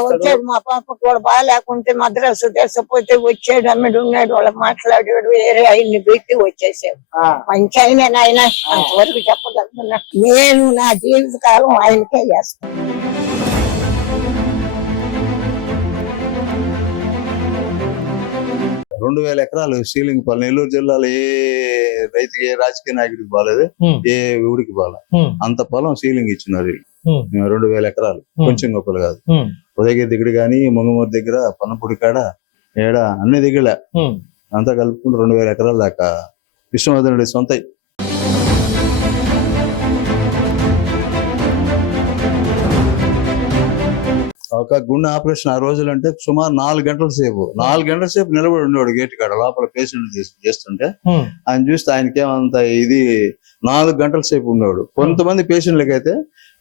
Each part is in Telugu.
వచ్చాడు. మా పాప కూడా బాగా లేకుంటే మద్రాసు దేశపోతే వచ్చాడు అమ్మిడు ఉన్నాడు. వాళ్ళ మాట్లాడాడు. వేరే ఆయన్ని పెట్టి వచ్చేసాడు. మంచి ఆయన నాయన. అంతవరకు చెప్పగలుగుతున్నా. నేను నా జీవితకాలం ఆయనకే చేస్తాను. రెండు వేల ఎకరాలు సీలింగ్ పాలు. నెల్లూరు జిల్లాలో ఏ రైతుకి ఏ రాజకీయ నాయకుడికి బాగాలేదు ఏ ఊరికి బాగా ఉమ్, అంత పొలం సీలింగ్ ఇచ్చినారు రెండు వేల ఎకరాలు. కొంచెం గొప్పలు కాదు. ఉదయగిరి దగ్గర కానీ మొంగమూరు దగ్గర పన్నపూడి కాడ ఏడ అన్ని దగ్గర. అంతా కలుపుకుంటూ రెండు వేల ఎకరాల దాకా విష్ణువర్ధనుడి సొంత. ఒక గుండె ఆపరేషన్ ఆ రోజులు అంటే సుమారు నాలుగు గంటల సేపు. నాలుగు గంటల సేపు నిలబడి ఉండేవాడు గేట్ కాడ. లోపల పేషెంట్ చేస్తుంటే ఆయన చూస్తే ఆయనకి ఏమంత ఇది నాలుగు గంటల సేపు ఉండేవాడు. కొంతమంది పేషెంట్లకి అయితే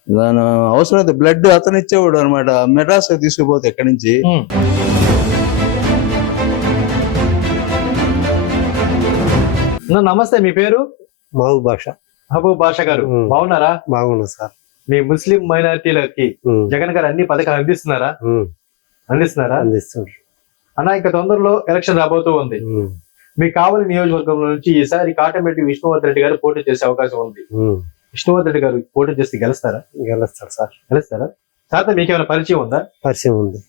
దాని అవసరమైతే బ్లడ్ అతను ఇచ్చేవాడు అనమాట మెడ్రాస్ తీసుకుపోతే ఎక్కడి నుంచి? నమస్తే మీ పేరు? మావు భాష మహబూబ్ బాషా గారు. బాగున్నారా? బాగుంది సార్. మీ ముస్లిం మైనారిటీలకి జగన్ గారు అన్ని పథకాలు అందిస్తున్నారా? అందిస్తున్నారా? అందిస్తుంది అన్న ఇంకా తొందరలో ఎలక్షన్ రాబోతూ ఉంది. ఉమ్, మీ కావలి నియోజకవర్గంలో నుంచి ఈసారి కాటమెట్టి విష్ణువర్ధన్ రెడ్డి గారు పోటీ చేసే అవకాశం ఉంది. విష్ణువర్ధన్ రెడ్డి గారు పోటీ చేస్తే గెలుస్తారా? గెలుస్తాడు సార్. గెలుస్తారా? శాతం మీకు ఏమైనా పరిచయం ఉందా? పరిచయం ఉంది.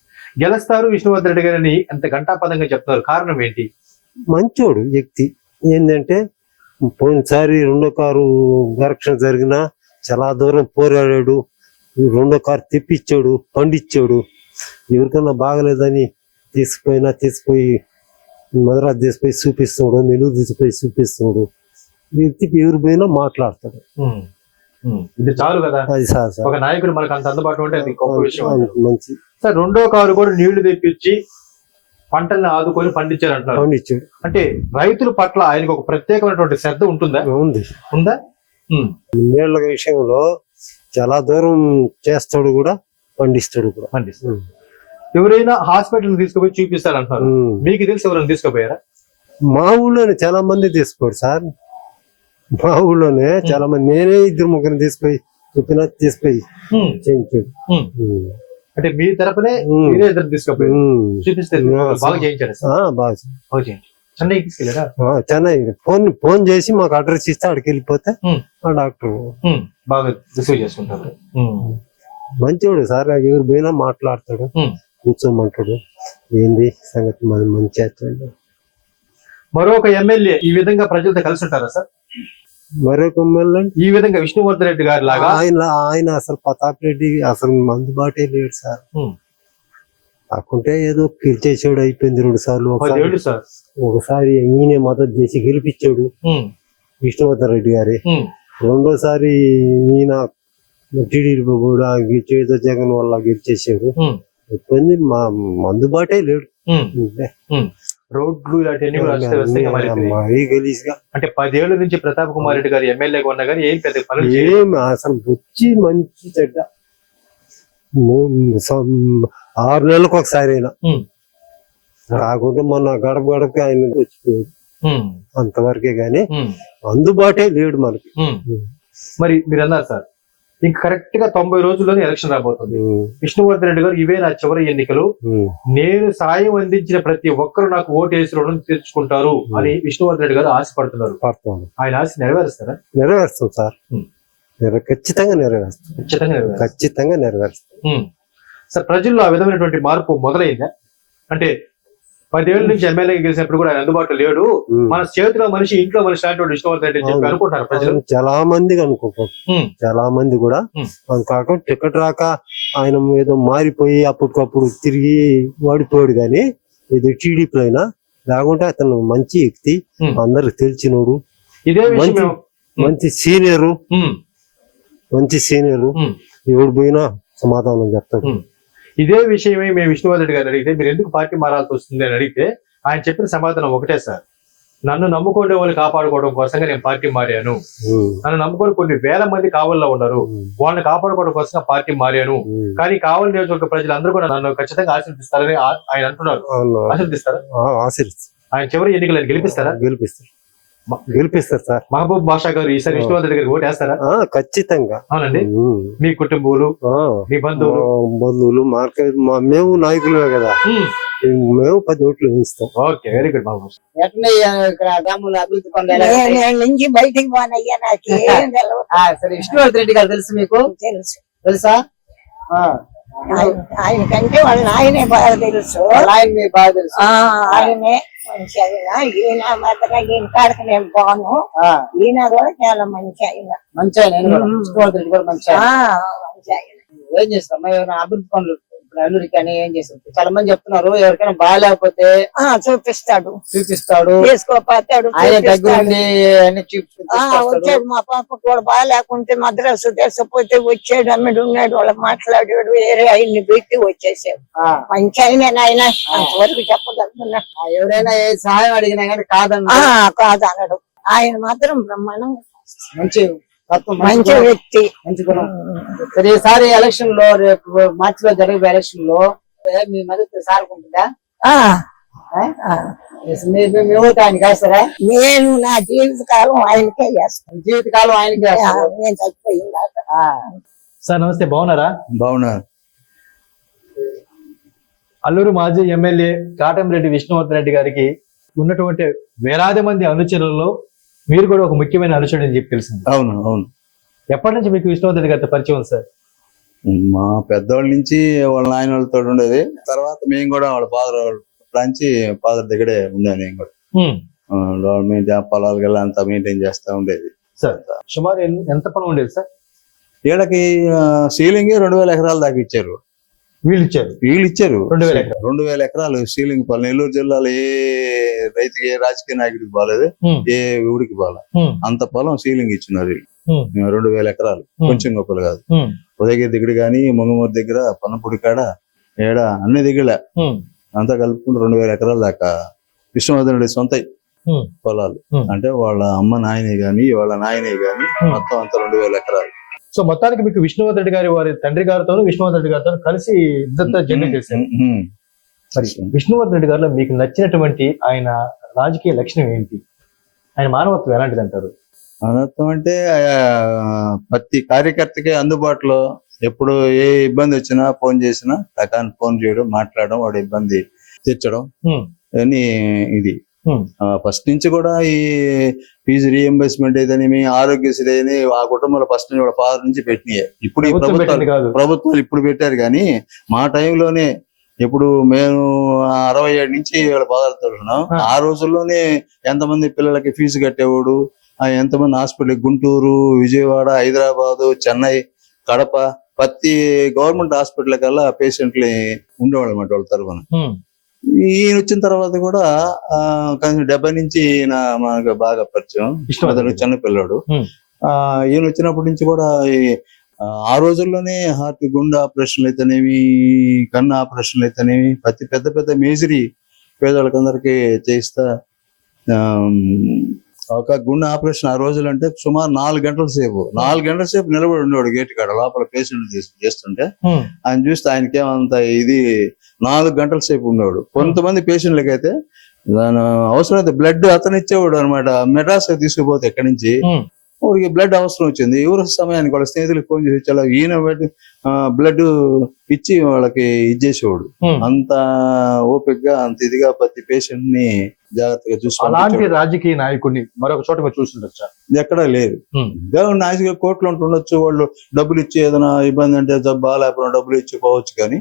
గెలుస్తారు విష్ణువర్ధన్ రెడ్డి గారిని అంత ఘంటాపదంగా చెప్తున్నారు. కారణం ఏంటి? మంచోడు వ్యక్తి. ఏంటంటే పోయినసారి రెండో కారు ఎలక్షన్ జరిగినా చాలా దూరం పోరాడాడు. రెండో కారు తెప్పించాడు పండిచ్చాడు ఎవరికన్నా బాగలేదని తీసుకుపోయినా తీసుకుపోయి మద్రాసు తీసుకుపోయి చూపిస్తున్నాడు నెల్లూరు తీసుకుపోయి చూపిస్తున్నాడు. వ్యక్తికి ఎవరు పోయినా మాట్లాడతాడు. ఇది చాలు కదా. అది సార్ సార్. ఒక నాయకుడు మనకు అంత అందుబాటులో ఉంటే అది గొప్ప విషయం అంటారు. మంచి సార్ రెండో కారు కూడా నీళ్ళు తెప్పించి పంటల్ని ఆదుకొని పండించారంటున్నారు. పండించాడు. అంటే రైతుల పట్ల ఆయనకు ఒక ప్రత్యేకమైనటువంటి శ్రద్ధ ఉంటుందా? ఉంది. ఉందా. నీళ్ళ విషయంలో చాలా దూరం చేస్తాడు కూడా పండిస్తాడు కూడా. పండిస్తారు ఉమ్. ఎవరైనా హాస్పిటల్ తీసుకుపోయి చూపిస్తారంటున్నారు. ఉమ్. మీకు తెలిసి ఎవరైనా తీసుకుపోయారా? మా ఊళ్ళోనే చాలా మంది తీసుకోడు సార్. మా ఊళ్ళోనే చాలా మంది నేనే ఇద్దరు ముగ్గురు తీసుకుపోయి చెప్పినా తీసుకుపోయి. చేయించాడు. అంటే మీ తరపునే. మీరే ఇద్దరు ఆ, బాగా చెన్నైకి తీసుకెళ్ళారా? చెన్నై. ఫోన్ ఫోన్ చేసి మాకు అడ్రస్ ఇస్తే అక్కడికి వెళ్ళిపోతే. ఆ డాక్టర్. బాగా రిసీవ్ చేసుకుంటారు. మంచివాడు సార్ ఎవరు పోయినా మాట్లాడతాడు. కూర్చోమంటాడు. ఏంది సంగతి? మంచి మరొక ఎమ్మెల్యే ఈ విధంగా ప్రజలతో కలిసి ఉంటారా సార్? మరొక మళ్ళీ ఈ విధంగా విష్ణువర్ధన్ రెడ్డి గారి లాగా? ఆయన ఆయన అసలు ప్రతాప్ రెడ్డి అసలు అందుబాటే లేడు సార్. కాకుంటే ఏదో గెలిచేసాడు అయిపోయింది రెండు సార్లు. ఒకసారి పదేళ్ళు సార్? ఒకసారి ఈయనే మద్దతు చేసి గెలిపించాడు. విష్ణువర్ధన్ రెడ్డి గారి. రెండోసారి ఈయన టీడీపీ కూడా గెలిచేదో జగన్ వల్ల గెలిచేసాడు. అయిపోయింది. మా అందుబాటే లేడు. రోడ్లు ఇలాంటివన్నీ కూడా మారిపోయాయి. మరీ గలీజ్గా అంటే పదేళ్ళ నుంచి ప్రతాప్ కుమార్ రెడ్డి గారు ఎమ్మెల్యేగా ఉన్నా కానీ ఏం పెద్ద పనులు చేయలేదు. ఏం అసలు బుచ్చి మంచి చెడ్డ మూ- సం- ఆరు నెలలకు ఒకసారి అయినా ఉమ్. కాకుంటే మొన్న గడప గడపకి ఆయన వచ్చిపోయాడు ఉమ్. అంతవరకే గాని ఉమ్. అందుబాటే లేడు మనకి ఉమ్. మరి మీరు అన్నారు సార్ ఇంక కరెక్ట్గా తొంభై రోజుల్లోనే ఎలక్షన్ రాబోతుంది. విష్ణువర్ధన్ రెడ్డి గారు ఇవే నా చివరి ఎన్నికలు. నేను సాయం అందించిన ప్రతి ఒక్కరు నాకు ఓటు వేసి రుణం తీర్చుకుంటారు అని విష్ణువర్ధన్ రెడ్డి గారు ఆశపడుతున్నారు. ఆయన ఆశ నెరవేరుస్తారా? నెరవేరుస్తాం సార్. ఖచ్చితంగా నెరవేరుస్తాం. ఖచ్చితంగా ఖచ్చితంగా నెరవేరుస్తాం. సార్ ప్రజల్లో ఆ విధమైనటువంటి మార్పు మొదలైందా? అంటే పదేళ్ళ నుంచి ఎమ్మెల్యే గెలిచినప్పుడు కూడా ఆయన అందుబాటులో లేడు ఉమ్. మన చేతిలో మనిషి ఇంట్లో మనిషి లాంటి విష్ణువర్ధన్ రెడ్డి అని చెప్పి. అనుకుంటారు ప్రజలు చాలా మంది అనుకోకూడదు ఉమ్. చాలా మంది కూడా. అది కాకుండా టికెట్ రాక ఆయన ఏదో మారిపోయి అప్పటికప్పుడు తిరిగి వాడిపోయాడు కానీ ఇది టీడీపీ అయినా లేకుంటే అతను మంచి వ్యక్తి. అందరికి తెలిసినోడు ఇదే మంచి- సీనియరు. మంచి సీనియరు. ఎవడు పోయినా సమాధానం చెప్తాడు. ఇదే విషయమే మేము విష్ణువర్ధన్ రెడ్డి గారు అడిగితే మీరు ఎందుకు పార్టీ మారాల్సి వస్తుంది అని అడిగితే ఆయన చెప్పిన సమాధానం ఒకటే సార్. నన్ను నమ్ముకునే వాళ్ళని కాపాడుకోవడం కోసంగా నేను పార్టీ మారాను. నన్ను నమ్ముకొని కొన్ని వేల మంది కావల్లో ఉన్నారు. వాళ్ళని కాపాడుకోవడం కోసం పార్టీ మారాను. కానీ కావలి నియోజకవర్గ ప్రజలందరూ కూడా నన్ను ఖచ్చితంగా ఆశీర్దిస్తారని ఆయన అంటున్నారు. ఆశీర్దిస్తారా ఆ, ఆశీర్వదిస్తాం. ఆయన చివరి ఎన్నికలను గెలిపిస్తారా? గెలిపిస్తారు. గెలిపిస్తారు సార్. మహబూబ్ బాషా గారు ఈసారి రెడ్డి గారికి ఓటు వేస్తారా ఆ, ఖచ్చితంగా. అవునండి. మీ కుటుంబాలు ఆ, మీ బంధువులు? బంధువులు మార్కెట్ మేము నాయకులే కదా. మేము పది ఓట్లు వేయిస్తాం ఓకే వెరీ గుడ్ బాబు. అభివృద్ధి నుంచి బయటికి పోనయ్యా నాకేం సరే విష్ణువర్ధన్ రెడ్డి గారు తెలుసు మీకు? తెలుసు. తెలుసా? ఆ, ఆయన కంటే వాళ్ళ నాయనే బాగా తెలుసు. ఆయన బాగా తెలుసు. ఆయనే మంచి ఆయన. ఈయన మాత్రం ఈయన కాడకి నేను ఆ, ఈయన కూడా చాలా మంచి ఆయన. మంచి ఆయన మంచి ఆయన. ఏం ఏమైనా అభివృద్ధి పనులు అల్లూరికి అని ఏం చేస్తారు చాలా మంది చెప్తున్నారు ఎవరికైనా బాగాలేకపోతే ఆ చూపిస్తాడు. చూపిస్తాడు. తీసుకోపోతాడు ఆయన దగ్గర చూపిస్తాడు. ఉండి అన్ని చూపి ఆ తీసుకొస్తాడు. వచ్చాడు మా పాప కూడా బాగా లేకుంటే మద్రాసు తెసపోతే వచ్చాడు అమ్మడు ఉన్నాడు వాళ్ళు మాట్లాడాడు వేరే ఆయన్ని పెట్టి వచ్చేసాడు. మంచి ఆయన ఆయన అంతవరకు చెప్పగలుగుతున్నా. ఎవరైనా ఏ సహాయం అడిగినా కానీ కాదన్న ఆ కాదు అనడు ఆయన మాత్రం బ్రహ్మాండంగా మంచి మంచి వ్యక్తి. మంచి గుణం. సరే ఈసారి ఎలక్షన్లో రేపు మార్చి లో జరిగే ఎలక్షన్లో మీ మద్దతు ఆయనకి వేస్తారా నేను నా జీవితకాలం ఆయనకే చేస్తాను. జీవితకాలం ఆయనకి నేను సార్ నమస్తే. బాగున్నారా? బాగున్నారు అల్లూరు మాజీ ఎమ్మెల్యే కాటంరెడ్డి విష్ణువర్ధన్ రెడ్డి గారికి ఉన్నటువంటి వేలాది మంది అనుచరులలో మీరు కూడా ఒక ముఖ్యమైన అనుచరుడు అని చెప్పి తెలిసింది. అవును అవును. ఎప్పటి నుంచి మీకు విష్ణువర్ధన్ గారితో పరిచయం సార్? మా పెద్దవాళ్ళ నుంచి వాళ్ళ నాయన వాళ్ళతో ఉండేది. తర్వాత మేము కూడా వాళ్ళ ఫాదర్ నుంచి ఫాదర్ దగ్గరే ఉండే నేను కూడా. మీద పొలాలు గల్లా అంతా మెయింటైన్ చేస్తా ఉండేది. సార్ సుమారు ఎంత పొలం ఉండేది సార్? వీళ్ళకి సీలింగ్ రెండు వేల ఎకరాల దాకా ఇచ్చారు. వీళ్ళు ఇచ్చారు వీళ్ళు ఇచ్చారు రెండు వేల ఎకరాలు. రెండు వేల ఎకరాలు సీలింగ్ పొలం నెల్లూరు జిల్లాలో ఏ రైతుకి ఏ రాజకీయ నాయకుడికి బాగాలేదు. ఏ ఊరికి బాగా. అంత పొలం సీలింగ్ ఇచ్చినారు. రెండు వేల ఎకరాలు. కొంచెం గొప్పలు కాదు. ఉదయగిరి దగ్గర కానీ మొంగమూరు దగ్గర పన్నపూడి కాడ ఏడ అన్ని దగ్గర. అంతా కలుపుకుంటూ రెండు వేల ఎకరాల దాకా విష్ణువర్ధనుడి సొంత. పొలాలు. అంటే వాళ్ళ అమ్మ నాయనే గాని వాళ్ళ నాయనే గాని. మొత్తం అంతా రెండు వేల ఎకరాలు సో మొత్తానికి మీకు విష్ణువర్ధన్ రెడ్డి గారి వారి తండ్రి గారితోనూ విష్ణువర్ధన్ రెడ్డి గారితో కలిసి ఇద్దరితో జర్నీ చేశారు. మరి విష్ణువర్ధన్ రెడ్డి గారిలో మీకు నచ్చినటువంటి ఆయన రాజకీయ లక్షణం ఏంటి ఆయన మానవత్వం ఎలాంటిది అంటారు అనర్థం అంటే ప్రతి కార్యకర్తకి అందుబాటులో ఎప్పుడు ఏ ఇబ్బంది వచ్చినా ఫోన్ చేసినా టకాన్ ఫోన్ చేయడం మాట్లాడడం వాడి ఇబ్బంది తీర్చడం. అని ఇది. ఫస్ట్ నుంచి కూడా ఈ ఫీజు రీఎంబర్స్మెంట్ అయితేనేమి ఆరోగ్యశ్రీ అని ఆ కుటుంబంలో ఫస్ట్ నుంచి వాళ్ళ ఫాదర్ నుంచి పెట్టినాయి. ఇప్పుడు ఈ ప్రభుత్వం ప్రభుత్వాలు ప్రభుత్వాలు ఇప్పుడు పెట్టారు కానీ మా టైంలోనే ఇప్పుడు మేము అరవై ఏడు నుంచి వాళ్ళ ఉన్నాం. ఆ. రోజుల్లోనే ఎంతమంది పిల్లలకి ఫీజు కట్టేవాడు? ఎంతమంది హాస్పిటల్ గుంటూరు విజయవాడ హైదరాబాదు చెన్నై కడప ప్రతి గవర్నమెంట్ హాస్పిటల్ కల్లా పేషెంట్లు ఉండేవాళ్ళు అనమాట వాళ్ళ తరఫున. ఈయన వచ్చిన తర్వాత కూడా ఆ కనీసం డెబ్బై నుంచి ఈయన మనకు బాగా పరిచయం. అతను చిన్న పిల్లాడు. ఆ ఈయన వచ్చినప్పటి నుంచి కూడా ఆ, రోజుల్లోనే హార్ట్ గుండె ఆపరేషన్లు అయితేనేమి కన్ను ఆపరేషన్లు అయితేనేమి ప్రతి పెద్ద పెద్ద మేజరీ పేదవాళ్ళకందరికీ చేయిస్తా ఆ, ఒక గుండె ఆపరేషన్ ఆ రోజులు అంటే సుమారు నాలుగు గంటల సేపు. నాలుగు గంటల సేపు నిలబడి ఉండేవాడు గేట్ కాడ. లోపల పేషెంట్ చేస్తుంటే. ఆయన చూస్తే ఆయనకి ఏమంత ఇది నాలుగు గంటల సేపు ఉండేవాడు. కొంతమంది పేషెంట్లకి అయితే అవసరమైతే బ్లడ్ అతను ఇచ్చేవాడు అనమాట మెడ్రాస్ తీసుకుపోతే ఎక్కడి నుంచి. వాడికి బ్లడ్ అవసరం వచ్చింది. ఎవరు సమయానికి వాళ్ళ స్నేహితులకు ఫోన్ చేసి చాలా ఈయన బ్లడ్ ఇచ్చి వాళ్ళకి ఇచ్చేసేవాడు. అంత ఓపిక్గా అంత ఇదిగా ప్రతి పేషెంట్ని జాగ్రత్తగా అలాంటి చూసుకోవాలి రాజకీయ నాయకుడిని మరొక చోట మీరు చూస్తుండొచ్చా? ఎక్కడా లేదు. నాసిగా కోట్లు ఉంటుండొచ్చు వాళ్ళు డబ్బులు ఇచ్చి ఏదైనా ఇబ్బంది అంటే జబ్బా లేకపోతే డబ్బులు ఇచ్చి పోవచ్చు కానీ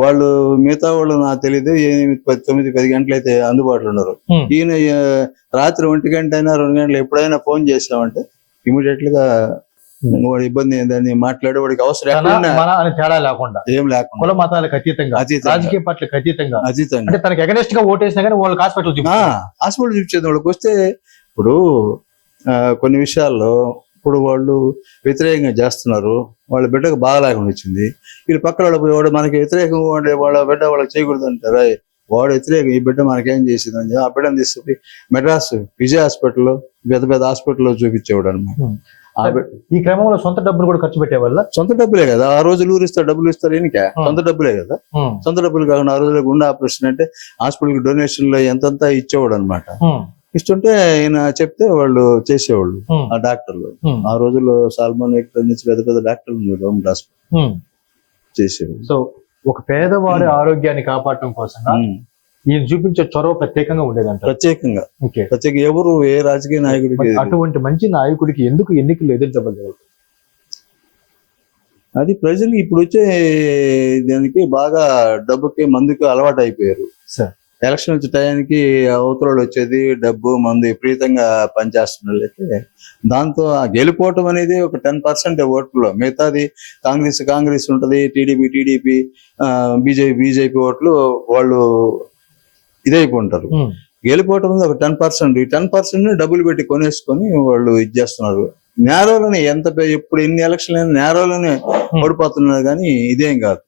వాళ్ళు మిగతా వాళ్ళు నాకు తెలియదు ఎనిమిది పది తొమ్మిది పది గంటలైతే అందుబాటులో ఉన్నారు. ఈయన రాత్రి ఒంటి గంట అయినా రెండు గంటలు ఎప్పుడైనా ఫోన్ చేసామంటే ఇమీడియట్గా. వాడి ఇబ్బంది ఏందని మాట్లాడే వాడికి అవసరం తేడా లేకుండా ఏం లేకుండా. కుల మతాలకు అతీతంగా. రాజకీయ పార్టీలకు అతీతంగా. అతీతంగా. అంటే తనకి ఎగనెస్ట్గా ఓటేసినా కానీ వాళ్ళకి హాస్పిటల్ హాస్పిటల్ చూపించేది వాళ్ళకి వస్తే ఇప్పుడు కొన్ని విషయాల్లో ఇప్పుడు వాళ్ళు వ్యతిరేకంగా చేస్తున్నారు. వాళ్ళ బిడ్డకు బాగా లేకుండా వచ్చింది. వీళ్ళు పక్కన వాళ్ళు పోయి వాడు మనకి వ్యతిరేకంగా ఉండే వాళ్ళ బిడ్డ వాళ్ళకి చేయకూడదు అంటారా? వాడు వ్యతిరేకం ఈ బిడ్డ మనకేం చేసింది అని చెప్పి ఆ బిడ్డను తీసుకుపోయి మెడ్రాస్ విజయ్ హాస్పిటల్లో పెద్ద పెద్ద హాస్పిటల్లో చూపించేవాడు అనమాట Hmm. ఈ క్రమంలో సొంత డబ్బులు కూడా ఖర్చు పెట్టే వల్ల సొంత డబ్బులే కదా. ఆ రోజులు ఊరిస్తారు డబ్బులు ఇస్తారు ఈయనకే. సొంత డబ్బులే కదా. సొంత డబ్బులు కాకుండా ఆ రోజుల్లో గుండె ఆపరేషన్ అంటే హాస్పిటల్కి డొనేషన్లో ఎంతంతా ఇచ్చేవాడు అనమాట ఇస్తుంటే ఆయన చెప్తే వాళ్ళు చేసేవాళ్ళు ఆ డాక్టర్లు. ఆ రోజుల్లో సాల్మన్ ఎక్కడ నుంచి పెద్ద పెద్ద డాక్టర్లు గవర్నమెంట్ హాస్పిటల్. చేసేవాళ్ళు. సో ఒక పేదవాడి ఆరోగ్యాన్ని కాపాడటం కోసం. ఈయన చూపించే చొరవ ప్రత్యేకంగా ఉండేదంట. ప్రత్యేకంగా. ప్రత్యేక ఎవరు ఏ రాజకీయ నాయకుడికి. అటువంటి మంచి నాయకుడికి ఎందుకు ఎన్నికలు ఎదుర్కోవాలి అది ప్రజలు ఇప్పుడు వచ్చే దానికి బాగా డబ్బుకి మందుకి అలవాటు అయిపోయారు సార్. ఎలక్షన్ వచ్చే టయానికి అవతలలో వచ్చేది డబ్బు మందు విపరీతంగా పనిచేస్తున్న అయితే దాంతో ఆ గెలిపోవటం అనేది ఒక టెన్ పర్సెంట్ ఓట్లు మిగతాది కాంగ్రెస్ కాంగ్రెస్ ఉంటది టీడీపీ టీడీపీ బీజేపీ బీజేపీ ఓట్లు వాళ్ళు ఇదైపోంటారు. గెలిపోవటం ఒక టెన్ పర్సెంట్. ఈ టెన్ పర్సెంట్ డబ్బులు పెట్టి కొనేసుకొని వాళ్ళు ఇది చేస్తున్నారు. నేరోలని ఎంత ఎప్పుడు ఎన్ని ఎలక్షన్లు అయినా నేరోలని ఓడిపోతున్నారు కానీ ఇదేం కాదు.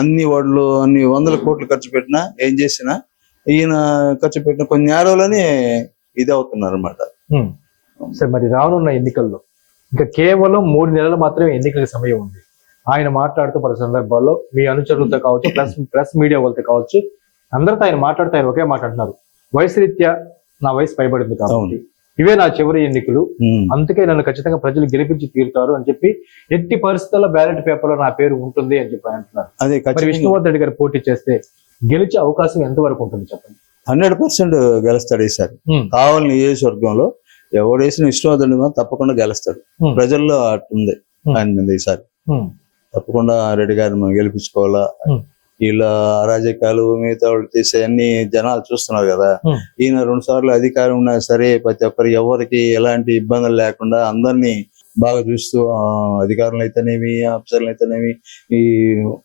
అన్ని వాళ్ళు అన్ని వందల కోట్లు ఖర్చు పెట్టినా ఏం చేసినా ఈయన ఖర్చు పెట్టిన కొన్ని నేరోలని ఇది అవుతున్నారు అనమాట. సార్ మరి రానున్న ఎన్నికల్లో ఇంకా కేవలం మూడు నెలలు మాత్రమే ఎన్నికల సమయం ఉంది. ఆయన మాట్లాడుతూ పలు సందర్భాల్లో మీ అనుచరులతో కావచ్చు ప్లస్ ప్రెస్ మీడియా వాళ్ళతో కావచ్చు అందరితో ఆయన మాట్లాడుతూ ఆయన ఒకే మాట అంటున్నారు. వయసు రీత్యా నా వయసు పైబడింది కాబట్టి. ఇవే నా చివరి ఎన్నికలు. అందుకే నన్ను ఖచ్చితంగా ప్రజలు గెలిపించి తీరుతారు అని చెప్పి ఎట్టి పరిస్థితుల్లో బ్యాలెట్ పేపర్లో నా పేరు ఉంటుంది అని చెప్పి ఆయన అంటున్నారు. అదే విష్ణువర్ధన్ రెడ్డి గారు పోటీ చేస్తే గెలిచే అవకాశం ఎంత వరకు ఉంటుంది చెప్పండి హండ్రెడ్ పర్సెంట్ గెలుస్తాడు ఈసారి కావాలి నియోజకవర్గంలో ఎవడు వేసిన ఇష్టం తప్పకుండా గెలుస్తాడు. ప్రజల్లో Hmm. ఆయన మీద ఈసారి తప్పకుండా రెడ్డి గారిని మనం గెలిపించుకోవాలా. వీళ్ళ అరాజకాలు మిగతా వాళ్ళు చేసే అన్ని జనాలు చూస్తున్నారు కదా. ఈయన రెండు సార్లు అధికారం ఉన్నా సరే ప్రతి ఒక్కరు ఎవరికి ఎలాంటి ఇబ్బందులు లేకుండా అందరినీ బాగా చూస్తూ అధికారులు అయితేనేమి ఆఫీసర్లు అయితేనేమి ఈ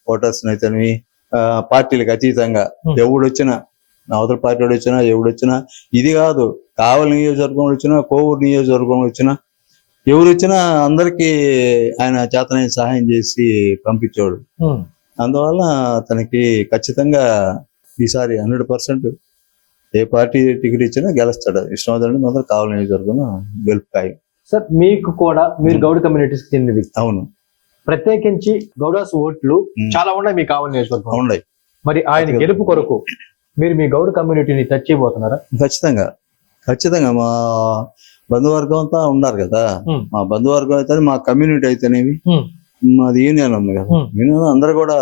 ఓటర్స్ అయితేనేమి పార్టీలకు అతీతంగా. ఎవడు వచ్చినా అవతల పార్టీ వాడు వచ్చినా ఎవడు వచ్చినా ఇది కాదు కావలి నియోజకవర్గం వచ్చినా కోవూరు నియోజకవర్గం వచ్చినా ఎవరు వచ్చినా అందరికీ ఆయన చేతనైన సహాయం చేసి పంపించేవాడు. అందువల్ల తనకి ఖచ్చితంగా ఈసారి హండ్రెడ్ పర్సెంట్ ఏ పార్టీ టికెట్ ఇచ్చినా గెలుస్తాడు. విష్ణువర్ధన్ మాత్రం కావాలి నియోజకవర్గం గెలుపు సార్ మీకు కూడా మీరు గౌడ కమ్యూనిటీస్ చెందిన అవును. ప్రత్యేకించి గౌడాస్ ఓట్లు. చాలా ఉన్నాయి మీ కావాలి నియోజకవర్గం ఉన్నాయి. మరి ఆయన గెలుపు కొరకు మీరు మీ గౌడ కమ్యూనిటీని టచ్ చేయబోతున్నారా ఖచ్చితంగా. ఖచ్చితంగా మా బంధువర్గం అంతా ఉన్నారు కదా. మా బంధువర్గం అయితే మా కమ్యూనిటీ అయితేనేమి. మాది యూనియన్ ఉంది కదా. యూనియన్ అందరు కూడా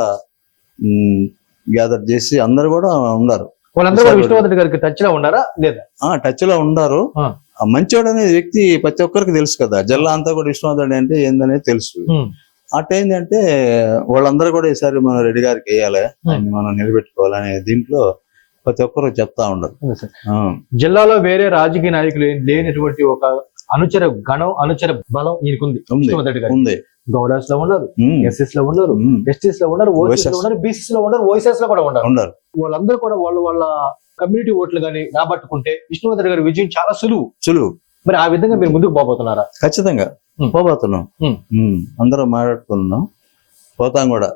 గ్యాదర్ చేసి అందరు కూడా ఉన్నారు. వాళ్ళందరూ విష్ణువర్ధన్ గారికి టచ్లో ఉన్నారా? లేదా? ఆ టచ్లో ఉన్నారు. మంచోడు అనే వ్యక్తి ప్రతి ఒక్కరికి తెలుసు కదా. జిల్లా అంతా కూడా విష్ణువర్ధన్ అంటే ఏందనేది తెలుసు. అట్ ఏంటంటే వాళ్ళందరూ కూడా ఈసారి మన రెడ్డి గారికి వేయాలి. ఆయన్ని మనం నిలబెట్టుకోవాలనే దీంట్లో ప్రతి ఒక్కరు చెప్తా ఉండరు జిల్లాలో వేరే రాజకీయ నాయకులు లేనటువంటి ఒక అనుచర గణం అనుచర బలం ఈయనకుంది. ఉంది. గౌడాస్లో ఉన్నారు ఉమ్, ఎస్ఎస్లో ఉన్నారు ఉమ్, ఎస్టీస్లో ఉన్నారు ఓసీస్లో. ఉన్నారు బీసీస్లో ఉన్నారు ఓఎస్ఎస్లో కూడా ఉన్నారు. ఉన్నారు. వాళ్ళందరూ కూడా వాళ్ళ వాళ్ళ కమ్యూనిటీ ఓట్లు కానీ రాబట్టుకుంటే విష్ణువర్ధన్ గారి విజయం చాలా సులువు. సులువు. మరి ఆ విధంగా మీరు ముందుకు పోబోతున్నారా? ఖచ్చితంగా. పోబోతున్నాం. అందరం మాట్లాడుతున్నాం పోతాం కూడా.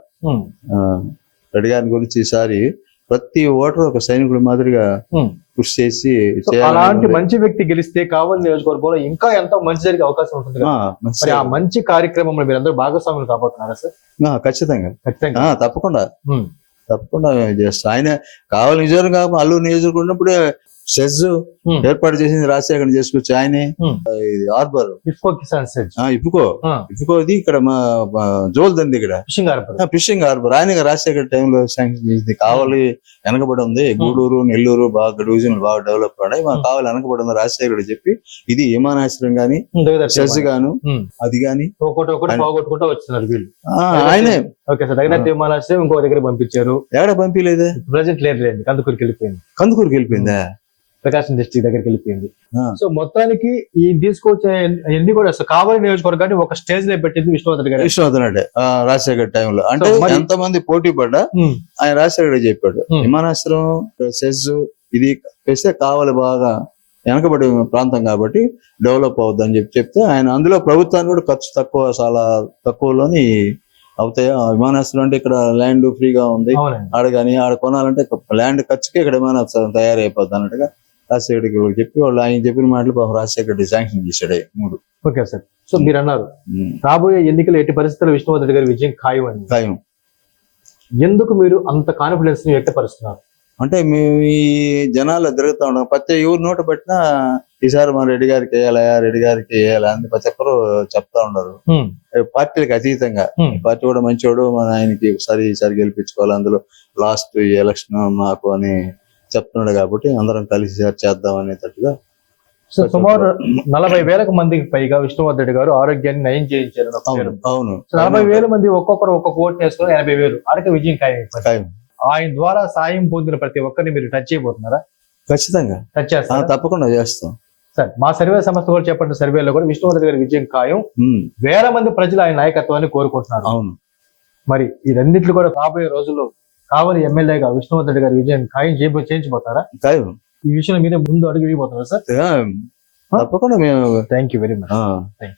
రెడ్డి గారి గురించి ఈసారి ప్రతి ఓటర్ ఒక సైనికుడి మాదిరిగా. కృషి చేసి అలాంటి. మంచి వ్యక్తి గెలిస్తే కావాలి నియోజకవర్గంలో ఇంకా ఎంతో మంచి జరిగే అవకాశం ఉంటుంది. ఆ, మంచి. కార్యక్రమంలో మీరు అందరూ భాగస్వాములు కాబోతున్నారా సార్? ఖచ్చితంగా. ఖచ్చితంగా. తప్పకుండా. తప్పకుండా. చేస్తా ఆయన కావాలి నిజం కాదు అల్లూరు నియోజకవర్గం ఉన్నప్పుడే సెజ్ ఉమ్. ఏర్పాటు చేసింది రాజశేఖర్ చేసుకొచ్చి ఆయనే. హార్బర్. ఇఫ్కో కిసాన్ సెజ్ ఆ, ఇప్పుకో ఇప్పుకోది ఇక్కడ మా మా జోల్ దంది ఇక్కడ. Fishing harbour. Fishing harbour. ఆయన రాజశేఖర్ టైంలో శాంక్షన్ చేసింది. కావాలి వెనకబడి ఉంది. గూడూరు నెల్లూరు బాగా డివిజన్ బాగా డెవలప్ అయ్యాయి మాకు. కావాలి వెనకబడి ఉంది రాజశేఖర్ చెప్పి. ఇది విమానాశ్రయం గాని సెజ్ గాను. అది గాని. ఒకటి ఒకటి పోగొట్టుకుంటూ వచ్చినారు వీళ్ళు. ఆయనే. ఓకే సార్ దగ్గర విమానాశ్రయం ఇంకో దగ్గర పంపించారు. ఎక్కడ పంపించలేదే ప్రజెంట్ లేరు లేండి. కందుకూరికి వెళ్ళిపోయింది. కందుకూరుకి వెళ్ళిపోయిందా? ప్రకాశం డిస్ట్రిక్ట్ దగ్గరికి వెళ్ళిపోయింది. సో మొత్తానికి ఈ తీసుకొచ్చే ఎన్ని కూడా అసలు కావాలి నియోజకవర్గాన్ని ఒక స్టేజ్లో పెట్టింది విష్ణువర్ధన్ గారు. విశ్వనాథన్ రెడ్డి రాజశేఖర్ టైంలో అంటే ఎంత మంది పోటీ పడ్డా ఆయన రాజశేఖర్ రెడ్డి చెప్పాడు. విమానాశ్రయం సెజ్ ఇది పెస్తే కావాలి బాగా వెనకబడి ప్రాంతం కాబట్టి డెవలప్ అవుద్ది అని చెప్పి చెప్తే ఆయన అందులో ప్రభుత్వానికి కూడా ఖర్చు తక్కువ చాలా తక్కువలోని అవుతాయి. విమానాశ్రయం అంటే ఇక్కడ ల్యాండ్ ఫ్రీగా ఉంది. ఆడ కానీ ఆడ కొనాలంటే ల్యాండ్ ఖర్చుకి ఇక్కడ విమానాశ్రయం తయారైపోద్ది అన్నట్టుగా రాజశేఖర్ రెడ్డికి చెప్పి వాళ్ళు ఆయన చెప్పిన మాటలు పాపం రాజశేఖర్ రెడ్డి శాంక్షన్ చేశాడు మూడు. Okay sir. సో మీరు అన్నారు. రాబోయే ఎన్నికలు ఎట్టి పరిస్థితుల్లో విష్ణువర్ధన్ గారి విజయం ఖాయం అని ఖాయం. ఎందుకు మీరు అంత కాన్ఫిడెన్స్ని వ్యక్తపరుస్తున్నారు? అంటే మేము ఈ జనాలు తిరుగుతా ఉంటాం ప్రతి ఊరు నోట పెట్టినా ఈసారి మన రెడ్డి గారికి వేయాలా రెడ్డి గారికి వేయాలా అని ప్రతి ఒక్కరు చెప్తా ఉన్నారు. పార్టీలకు అతీతంగా. పార్టీ కూడా మంచివాడు మన ఆయనకి ఒకసారి ఈసారి గెలిపించుకోవాలి అందులో. లాస్ట్ ఎలక్షన్ మాకు అని చెప్తున్నాడు కాబట్టి అందరం కలిసి చేద్దాం అనేటట్టుగా సో సుమారు నలభై వేలకు మందికి పైగా విష్ణువర్ధన్ రెడ్డి గారు ఆరోగ్యాన్ని నయం పేరు. అవును నలభై వేల మంది ఒక్కొక్కరు ఒక్కొక్క ఓటు వేసుకుని ఎనభై వేలు. అడక విజయం ఖాయం. ఆయన ద్వారా సాయం పొందిన ప్రతి ఒక్కరిని మీరు టచ్ చేయబోతున్నారా? ఖచ్చితంగా. టచ్ ఆ, చేస్తారా తప్పకుండా చేస్తాం. సార్ మా సర్వే సంస్థ కూడా చెప్పిన సర్వేలో కూడా విష్ణువర్ధన్ గారి విజయం ఖాయం. వేల మంది ప్రజలు ఆయన నాయకత్వాన్ని కోరుకుంటున్నారు. అవును. మరి ఈ రెండింటిలో కూడా రాబోయే రోజుల్లో కావలి ఎమ్మెల్యేగా విష్ణువర్ధన్ రెడ్డి గారి విజయం ఖాయం చేయబో చేయించబోతారా? ఖాయం. ఈ విషయంలో మీరే ముందు అడుగు వేయబోతున్నారా సార్? తప్పకుండా మేము thank you very much thank you